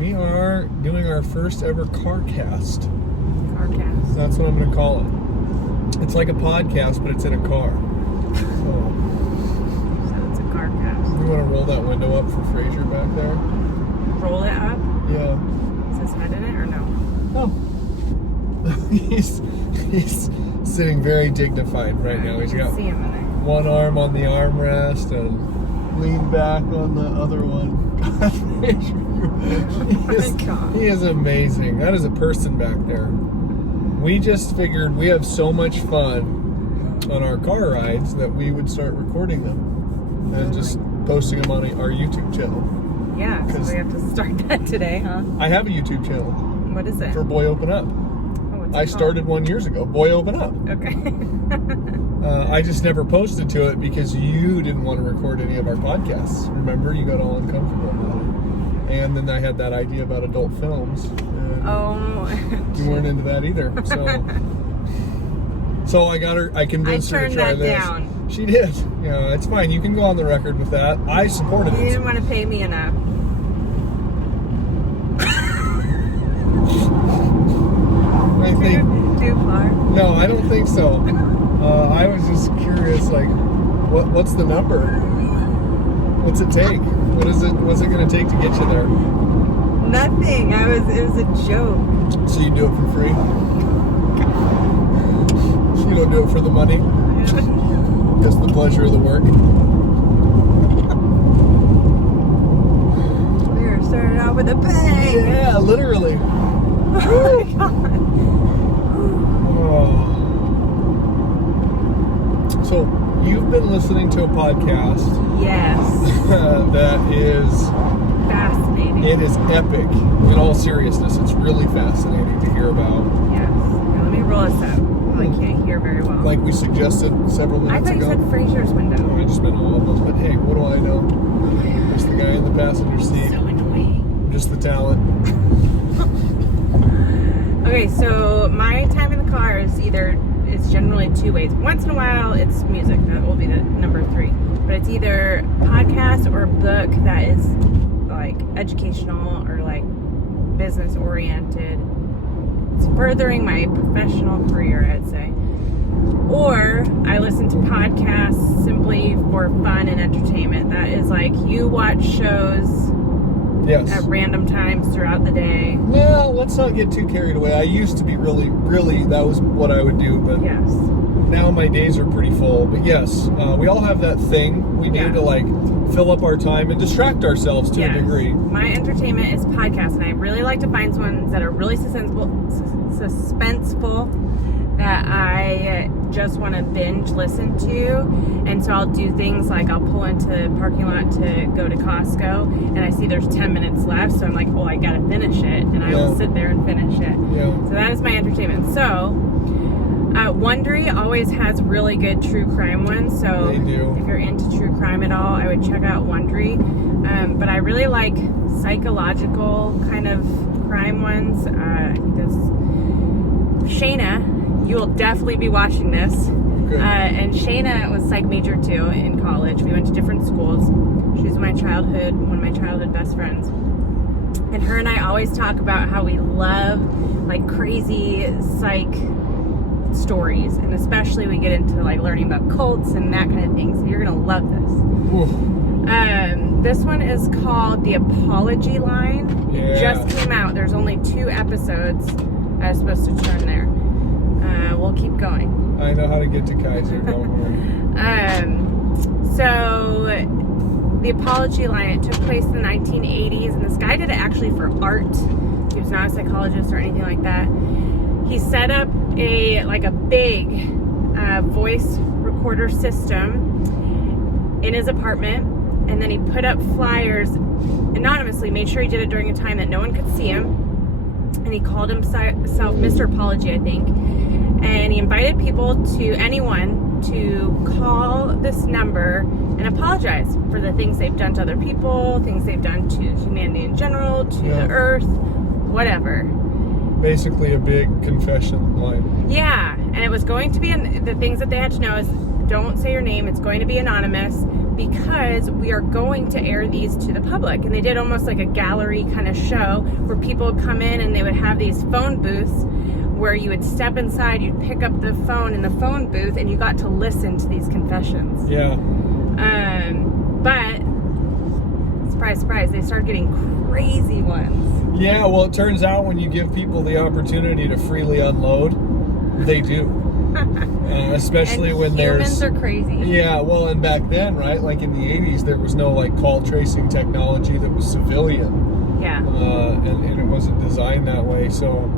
We are doing our first ever Carcast. Carcast. That's what I'm going to call it. It's like a podcast, but it's in a car. So it's a Carcast. You want to roll that window up for Fraser back there? Roll it up? Yeah. Is his head in it or no? No. He's sitting very dignified right now. He's got see him in there. One arm on the armrest and lean back on the other one. He is amazing. That is a person back there. We just figured we have so much fun on our car rides that we would start recording them and just posting them on our YouTube channel. Yeah, so we have to start that today, huh? I have a YouTube channel. What is it? For Boy Open Up. I started one years ago. Boy Open Up. Okay. I just never posted to it because you didn't want to record any of our podcasts. Remember, you got all uncomfortable about it. And then I had that idea about adult films. You weren't into that either. So I got her. I convinced her to try this. I turned that down. She did. Yeah, it's fine. You can go on the record with that. I supported it. You didn't want to pay me enough. I think too far. No, I don't think so. I was just curious, like, what's the number? What's it take? What's it going to take to get you there? Nothing. It was a joke. So you do it for free? You don't do it for the money? Just the pleasure of the work? We were starting out with a bang. Yeah, literally. Oh my God. So, you've been listening to a podcast. Yes. That is fascinating. It is epic. In all seriousness, it's really fascinating to hear about. Yes. Now, let me roll this up. I can't hear very well. Like we suggested several minutes ago. I thought you said Fraser's window. I just meant all of us, but hey, what do I know? Just the guy in the passenger seat. So annoying. Just the talent. Okay, so my time in the car is it's generally two ways. Once in a while, it's music. That will be the number 3. But it's either podcast or a book that is like educational or like business oriented. It's furthering my professional career, I'd say. Or I listen to podcasts simply for fun and entertainment. That is like you watch shows at random times throughout the day. Yeah, let's not get too carried away. I used to be really, that was what I would do, but yes. Now my days are pretty full. But yes, we all have that thing we do to like fill up our time and distract ourselves to a degree. My entertainment is podcasts, and I really like to find ones that are really suspenseful that I just want to binge listen to. And so I'll do things like I'll pull into the parking lot to go to Costco, and I see there's 10 minutes left, so I'm like, oh, I gotta finish it, and I will sit there and finish it. So that is my entertainment. So Wondery always has really good true crime ones, so if you're into true crime at all, I would check out Wondery. But I really like psychological kind of crime ones. I think this Shayna, you will definitely be watching this. And Shayna was psych major too in college. We went to different schools. She's one of my childhood best friends. And her and I always talk about how we love like crazy psych stories, and especially we get into like learning about cults and that kind of thing. So you're gonna love this. This one is called The Apology Line. It just came out. There's only 2 episodes. I was supposed to turn there. We'll keep going. I know how to get to Kaiser, don't worry. So The Apology Line, it took place in the 1980s, and this guy did it actually for art. He was not a psychologist or anything like that. He set up a big voice recorder system in his apartment, and then he put up flyers anonymously, made sure he did it during a time that no one could see him, and he called himself Mr. Apology, I think, and he invited anyone to call this number and apologize for the things they've done to other people, things they've done to humanity in general, to the earth, whatever. Basically a big confession line. Yeah, and it was going to be, the things that they had to know is don't say your name, it's going to be anonymous. because we are going to air these to the public. And they did almost like a gallery kind of show where people would come in and they would have these phone booths where you would step inside, you'd pick up the phone in the phone booth, and you got to listen to these confessions. Yeah. But surprise, surprise, they start getting crazy ones. Yeah, well, it turns out when you give people the opportunity to freely unload, they do. Especially and when humans are crazy. Yeah, well, and back then, right, like in the 80s, there was no like call tracing technology that was civilian. Yeah. And it wasn't designed that way. So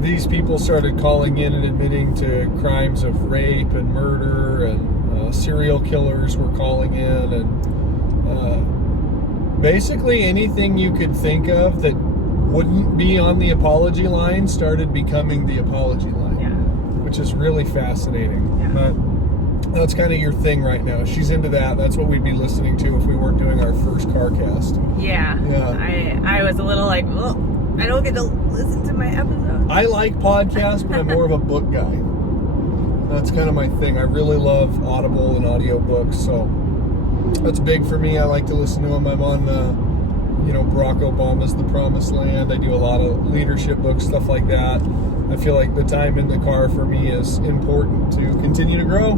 these people started calling in and admitting to crimes of rape and murder, and serial killers were calling in, and basically anything you could think of that wouldn't be on the apology line started becoming the apology line. Yeah. Which is really fascinating. Yeah. But that's kind of your thing right now. She's into that. That's what we'd be listening to if we weren't doing our first Carcast. Yeah. I was a little like, oh, I don't get to listen to my episode. I like podcasts, but I'm more of a book guy. That's kind of my thing. I really love Audible and audiobooks, so that's big for me. I like to listen to them. I'm on, Barack Obama's The Promised Land. I do a lot of leadership books, stuff like that. I feel like the time in the car for me is important to continue to grow,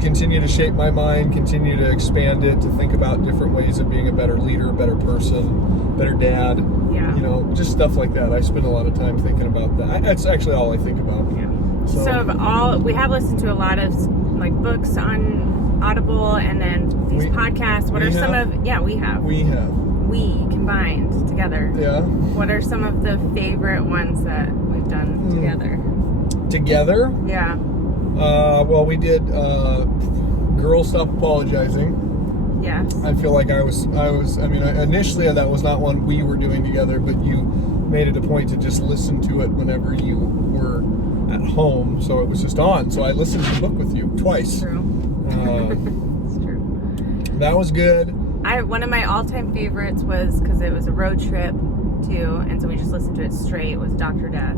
continue to shape my mind, continue to expand it, to think about different ways of being a better leader, a better person, better dad. Yeah. Just stuff like that. I spend a lot of time thinking about that. That's actually all I think about. Yeah. So we have listened to a lot of like books on Audible, and then these podcasts. What are some of? Yeah, we have. We combined together. Yeah. What are some of the favorite ones that we've done together? Together? Yeah. Well, we did Girl Stop Apologizing. Yes. I feel like initially that was not one we were doing together, but you made it a point to just listen to it whenever you were at home, so it was just on. So I listened to the book with you twice. True. It's true. That was good. One of my all-time favorites was, because it was a road trip too, and so we just listened to it straight, was Dr. Death.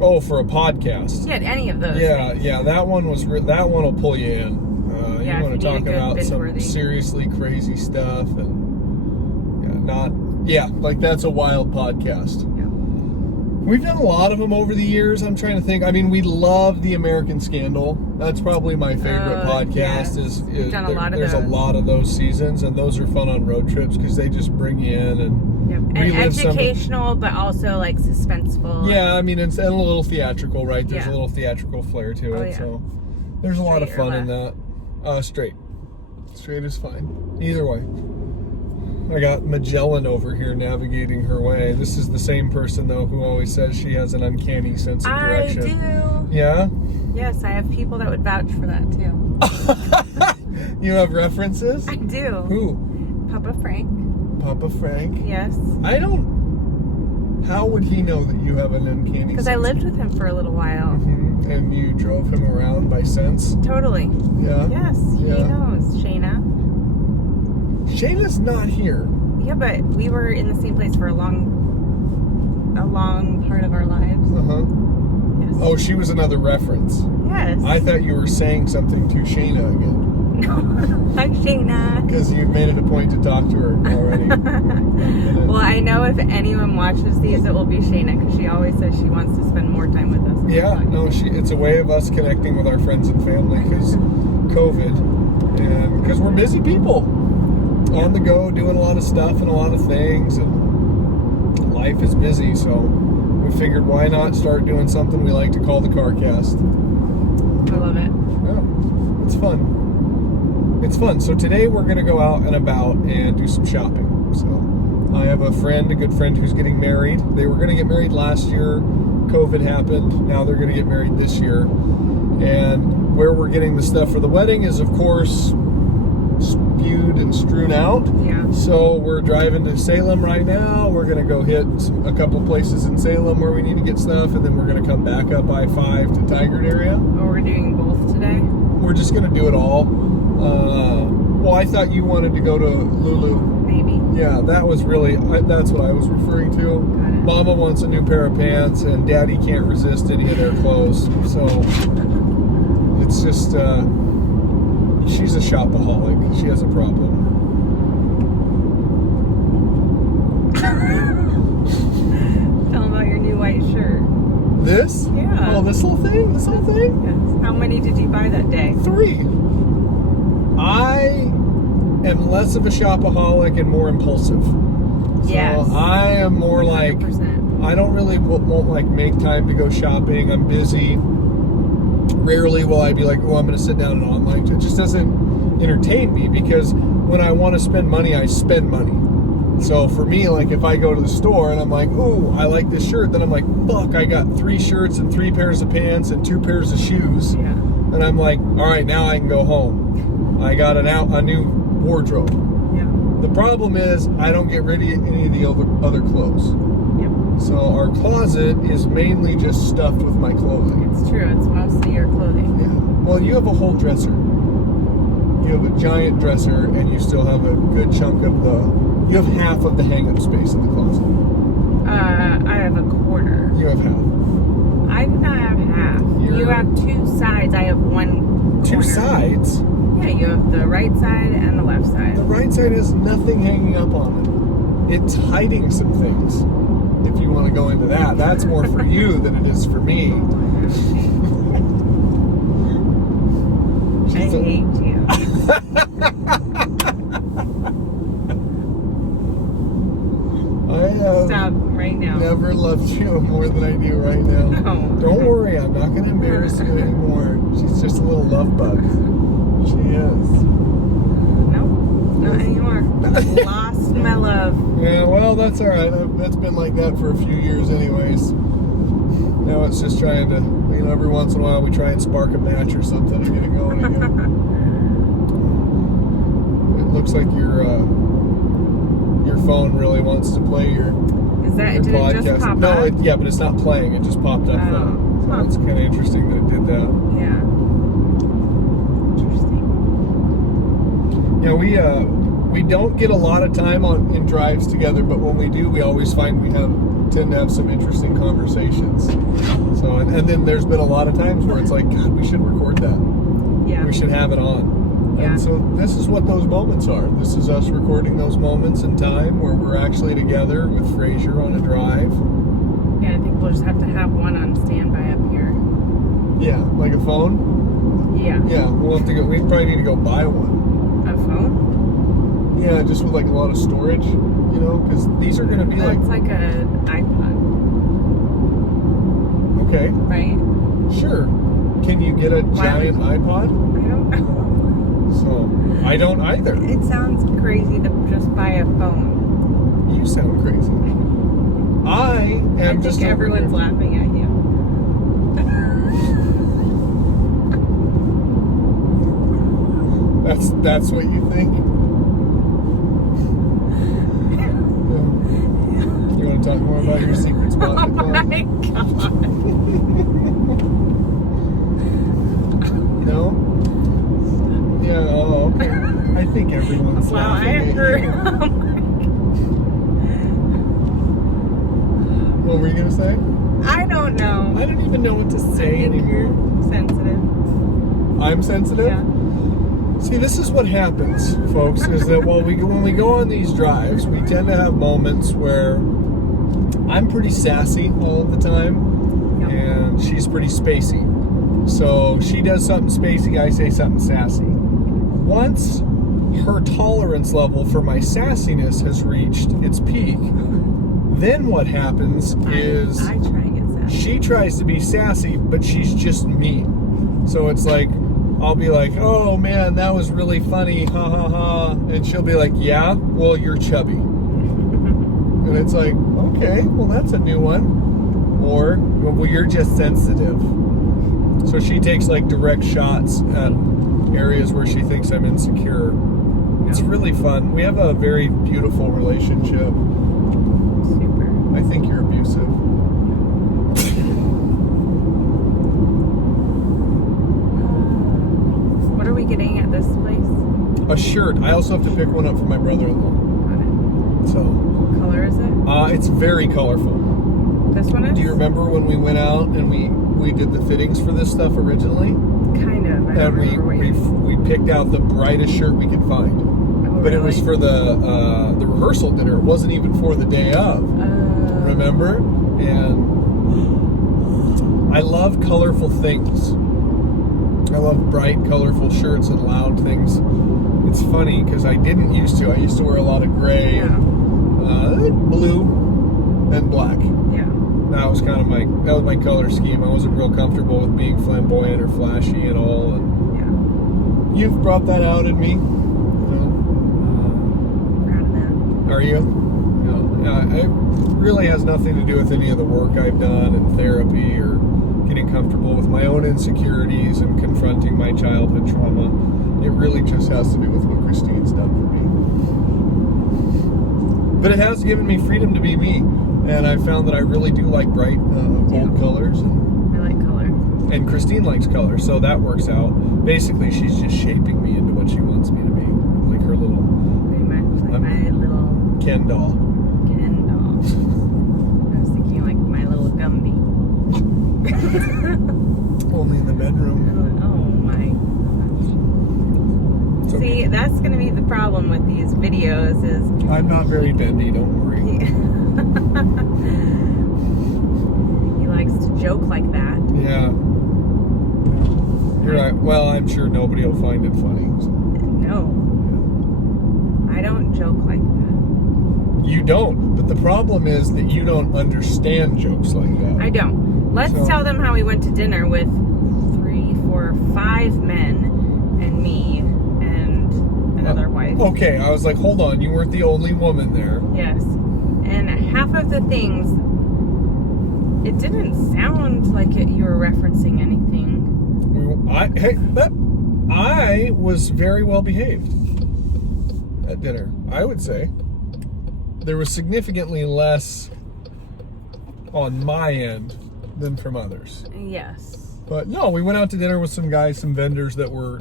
Oh, for a podcast. Yeah, any of those. Yeah, things. Yeah, that one will pull you in. You want to talk about some seriously crazy stuff, and that's a wild podcast. Yeah. We've done a lot of them over the years. I'm trying to think. We love The American Scandal. That's probably my favorite podcast. Yes. We've done there's a lot of those seasons, and those are fun on road trips because they just bring you in and and educational, but also like suspenseful. Yeah, and a little theatrical, right? There's a little theatrical flair to it. Yeah. So there's a lot of fun in left? that. Straight is fine. Either way. I got Magellan over here navigating her way. This is the same person, though, who always says she has an uncanny sense of direction. I do. Yeah? Yes, I have people that would vouch for that, too. You have references? I do. Who? Papa Frank. Papa Frank? Yes. How would he know that you have an uncanny sense? Because I lived with him for a little while. Mm-hmm. And you drove him around by sense? Totally. Yeah? Yes, he knows. Shayna. Shayna's not here. Yeah, but we were in the same place for a long part of our lives. Uh-huh. Yes. Oh, she was another reference. Yes. I thought you were saying something to Shayna again. No. Hi, Shayna. Because you made it a point to talk to her already. Well, I know if anyone watches these, it will be Shayna, because she always says she wants to spend more time with us. Yeah, no, it's a way of us connecting with our friends and family, because COVID, and because we're busy people. On the go, doing a lot of stuff and a lot of things, and life is busy, so we figured why not start doing something we like to call the Carcast. I love it. Yeah, it's fun. It's fun. So today we're going to go out and about and do some shopping. So I have a good friend who's getting married. They were going to get married last year. COVID happened. Now they're going to get married this year. And where we're getting the stuff for the wedding is, of course, spewed and strewn out. Yeah. So we're driving to Salem right now. We're going to go hit a couple places in Salem where we need to get stuff, and then we're going to come back up I-5 to Tigard area. Oh, we're doing both today? We're just going to do it all. Well, I thought you wanted to go to Lulu. Maybe. Yeah, that's what I was referring to. Got it. Mama wants a new pair of pants, and Daddy can't resist any of their clothes. So it's just... She's a shopaholic. She has a problem. Tell them about your new white shirt. This? Yeah. Oh, this little thing? This little thing? Yes. How many did you buy that day? 3. I am less of a shopaholic and more impulsive. Yes. So I am more like, 100%. I don't really won't like make time to go shopping. I'm busy. Rarely will I be like, oh, I'm going to sit down and online. It just doesn't entertain me, because when I want to spend money, I spend money. So for me, like if I go to the store and I'm like, oh, I like this shirt, then I'm like, fuck, I got 3 shirts and 3 pairs of pants and 2 pairs of shoes. Yeah. And I'm like, all right, now I can go home. I got a new wardrobe. Yeah. The problem is I don't get rid of any of the other clothes. Yep. So our closet is mainly just stuffed with my clothing. It's true. It's mostly your clothing. Yeah. Well, you have a whole dresser. You have a giant dresser, and you still have a good chunk of you have half of the hang-up space in the closet. I have a quarter. You have half. I do not have half. You have 2 sides. I have 1 2 corner. sides? Yeah, you have the right side and the left side. The right side has nothing hanging up on it. It's hiding some things. If you want to go into that, that's more for you than it is for me. I hate you. I have Stop right now. never loved you more than I do right now. No. Don't worry, I'm not going to embarrass you anymore. She's just a little love bug. She is. No, not anymore. Lost my love. Yeah, well, that's all right. That's been like that for a few years anyways. Now it's just trying to, every once in a while we try and spark a match or something to get it going again. It looks like your phone really wants to play your Did podcast. it just pop No, up? yeah, but it's not playing. It just popped up. Oh. So it's kind of interesting that it did that. Yeah. Interesting. Yeah, we don't get a lot of time in drives together, but when we do, we always find we tend to have some interesting conversations. So, and then there's been a lot of times where it's like, God, we should record that. Yeah. We should have it on. Yeah. And so this is what those moments are. This is us recording those moments in time where we're actually together with Fraser on a drive. Yeah, I think we'll just have to have one on standby up here. Yeah, like a phone. Yeah. Yeah, we'll have to go. We probably need to go buy one. A phone? Yeah, just with like a lot of storage, because these are going to be That's like an iPod, okay, right? sure. Can you get a giant iPod? I don't know. So I don't either. It sounds crazy to just buy a phone. You sound crazy. I am just think everyone's laughing at you. That's what you think. You want to talk more about your secret spot in the car? Oh my god. No? Yeah, oh, okay. I think everyone's Wow, I laughing have at heard. you. What were you going to say? I don't know. I don't even know what to say anymore. You're sensitive. I'm sensitive? Yeah. See, this is what happens, folks, is that when we go on these drives, we tend to have moments where I'm pretty sassy all of the time, Yep. and she's pretty spacey. So she does something spacey, I say something sassy. Once her tolerance level for my sassiness has reached its peak, then what happens is I try and get sassy. she tries to be sassy, but she's just mean. So it's like, I'll be like, oh man, that was really funny, ha ha ha. And she'll be like, yeah, well, you're chubby. And it's like, okay, well, that's a new one. Or, well, you're just sensitive. So she takes like direct shots at areas where she thinks I'm insecure. It's really fun. We have a very beautiful relationship. Super. I think you're abusive. What are we getting at this place? A shirt. I also have to pick one up for my brother-in-law. Got it. So, What color is it? it's very colorful. This one is? Do you remember when we went out and we did the fittings for this stuff originally? Kind of. and we picked out the brightest shirt we could find. Oh, but it was for the rehearsal dinner. It wasn't even for the day of. Remember? And I love colorful things. I love bright, colorful shirts and loud things. It's funny because I didn't used to. I used to wear a lot of gray, blue, and black. Yeah. That was kind of my color scheme. I wasn't real comfortable with being flamboyant or flashy at all. And you've brought that out in me. Proud of that. Are you? It really has nothing to do with any of the work I've done in therapy or getting comfortable with my own insecurities and confronting my childhood trauma. It really just has to do with what Christine's done for me. But it has given me freedom to be me. And I found that I really do like bright, bold colors. I like color. And Christine likes color, so that works out. Basically, she's just shaping me into what she wants me to be. Like her little... Pretty much like my little... Ken doll. Ken doll. I was thinking like my little Gumby. Only in the bedroom. Oh my gosh. Okay. See, that's going to be the problem with these videos is... I'm not very bendy, don't worry. He likes to joke like that. Yeah. You're right. Well, I'm sure nobody will find it funny. So. No. I don't joke like that. You don't. But the problem is that you don't understand jokes like that. I don't. Let's tell them how we went to dinner with 3, 4, 5 men and me and another wife. Okay, I was like, hold on, you weren't the only woman there. Yes. And half of the things, it didn't sound like you were referencing anything. I was very well behaved at dinner, I would say. There was significantly less on my end than from others. Yes. But no, we went out to dinner with some guys, some vendors that are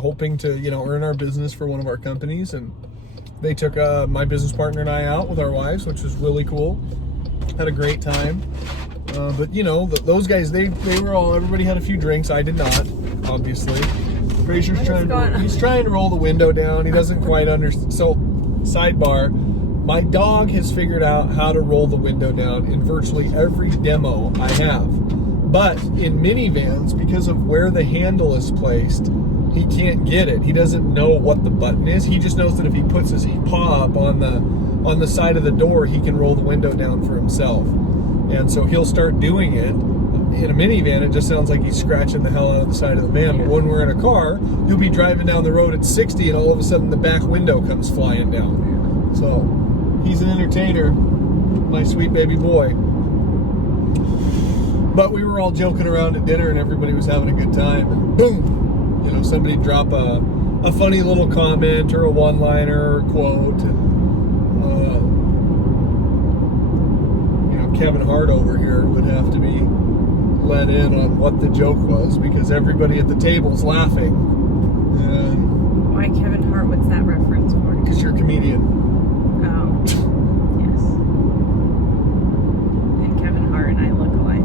hoping to, earn our business for one of our companies, and they took my business partner and I out with our wives, which was really cool. Had a great time. But those guys, everybody had a few drinks. I did not, obviously. Frazier's he's trying to roll the window down. He doesn't quite understand. So, sidebar, my dog has figured out how to roll the window down in virtually every demo I have. But in minivans, because of where the handle is placed, he can't get it. He doesn't know what the button is. He just knows that if he puts his paw up on the side of the door, he can roll the window down for himself. And so he'll start doing it. In a minivan, it just sounds like he's scratching the hell out of the side of the van. But when we're in a car, he'll be driving down the road at 60 and all of a sudden the back window comes flying down. So he's an entertainer, my sweet baby boy. But we were all joking around at dinner and everybody was having a good time. And boom, somebody drop a funny little comment or a one-liner or a quote. And, Kevin Hart over here would have to be let in on what the joke was because everybody at the table's laughing. And why Kevin Hart? What's that reference for? Because you're a comedian. Oh, yes. And Kevin Hart and I look alike.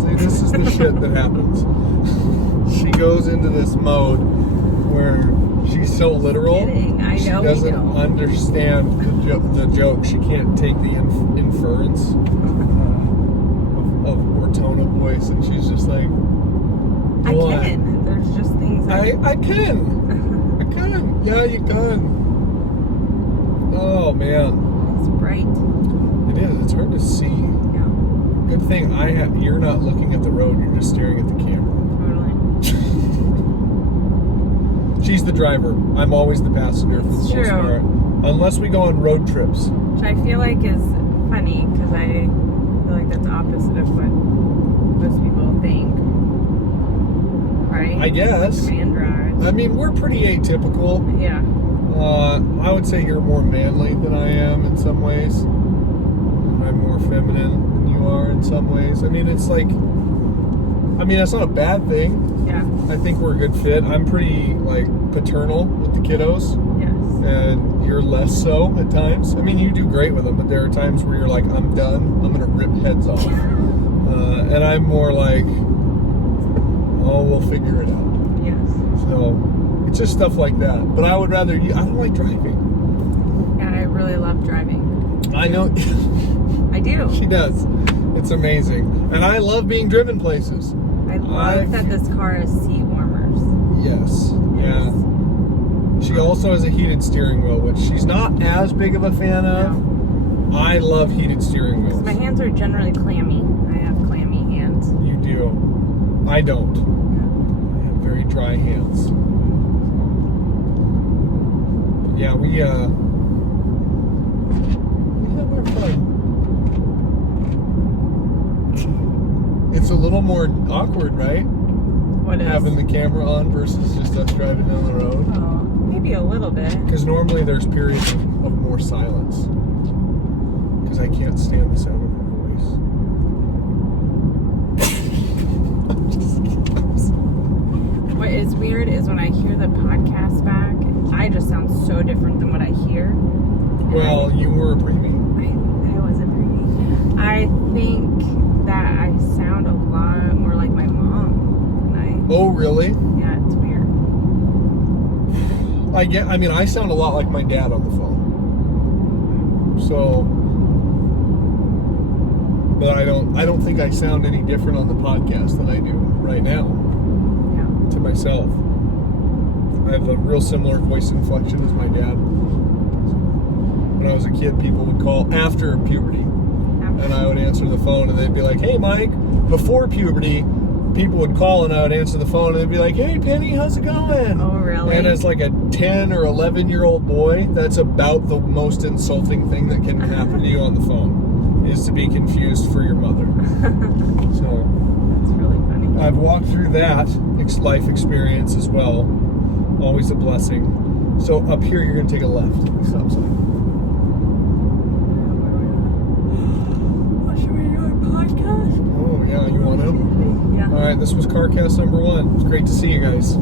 See, this is the shit that happens. She goes into this mode where she's so literal. She doesn't understand the joke. She can't take the inference or tone of voice, and she's just like, I can. There's just things. I can. I can. Yeah, you can. Oh man. It's bright. It is. It's hard to see. Yeah. Good thing you're not looking at the road. You're just staring at the camera. Totally. She's the driver. I'm always the passenger for the most part. Unless we go on road trips. Which I feel like is funny because I feel like that's opposite of what most people think. Right? I guess. Like man drives. I mean, we're pretty atypical. Yeah. I would say you're more manly than I am in some ways. I'm more feminine than you are in some ways. I mean, it's like... that's not a bad thing. Yeah. I think we're a good fit. I'm pretty, paternal with the kiddos. Yes. And you're less so at times. I mean, you do great with them, but there are times where you're like, I'm done. I'm going to rip heads off. And I'm more like, oh, we'll figure it out. Yes. So it's just stuff like that. But I would rather, I don't like driving. Yeah, I really love driving. I know. I do. She does. It's amazing. And I love being driven places. I love that this car has seat warmers. Yes. Yeah. She also has a heated steering wheel, which she's not as big of a fan of. No. I love heated steering wheels. My hands are generally clammy. I have clammy hands. You do. I don't. I have very dry hands. Yeah, we have our fun. It's a little more awkward, right? What is? Having the camera on versus just us driving down the road. Oh, maybe a little bit. Because normally there's periods of more silence. Because I can't stand the sound of her voice. What is weird is when I hear the podcast back, I just sound so different than what I hear. Well, you were a preemie. I was a preemie. I think that I sound a lot more like my mom than Oh, really? yeah, it's weird. I sound a lot like my dad on the phone. So, but I don't think I sound any different on the podcast than I do right now Yeah. to myself. I have a real similar voice inflection as my dad. When I was a kid, people would call after puberty, and I would answer the phone, and they'd be like, "Hey, Mike." Before puberty, people would call, and I would answer the phone, and they'd be like, "Hey, Penny, how's it going?" Oh, really? And as like a 10 or 11-year-old boy, that's about the most insulting thing that can happen to you on the phone, is to be confused for your mother. So That's really funny. I've walked through that life experience as well. Always a blessing. So up here, you're going to take a left. Stop sign. Should we do a podcast? Oh, yeah, you want to? Yeah. All right, this was Carcast number 1. It's great to see you guys.